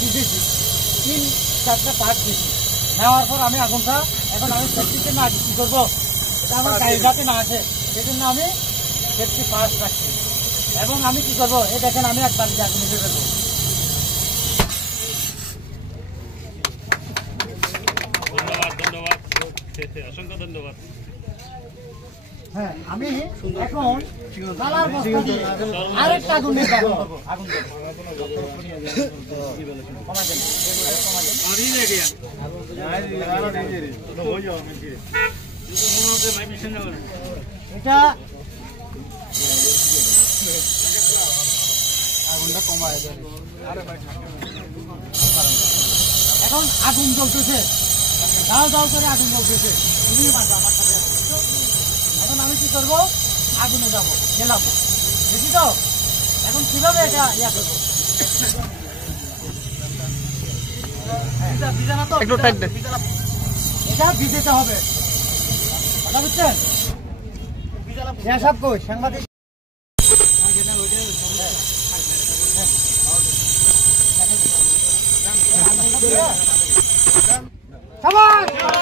দিয়েছি 3-4টা পার্ট দিয়েছি। নেওয়ার পর আমি আগুনটা এখন আমি সেফটিতে না কি করবো, এটা আমার গাড়ি যাতে না আসে সেই জন্য আমি সেফটি পার্ট রাখছি। এবং আমি কি করবো, এই দেখেন আমি একবার আগুন নিভে ফেলবো। ধন্যবাদ, অসংখ্য ধন্যবাদ। হ্যাঁ, আমি এখন কালার বস্তা দিয়ে আরেকটা আগুন নির্বাপন করবো। আগুন এটা আগুনটা কমায় দেন। এখন আগুন জ্বলতেছে, দাও দাও করে আগুন জ্বলতেছে। তুমি আমার সাথে এখন আমি কি করবো, আগুনে যাবো, গেলাম, বুঝি তো। এখন কিভাবে এটা ইয়া করবো, এটা ভিজেতে হবে, কথা বুঝছেন? সব কই সাংবাদিক সবাই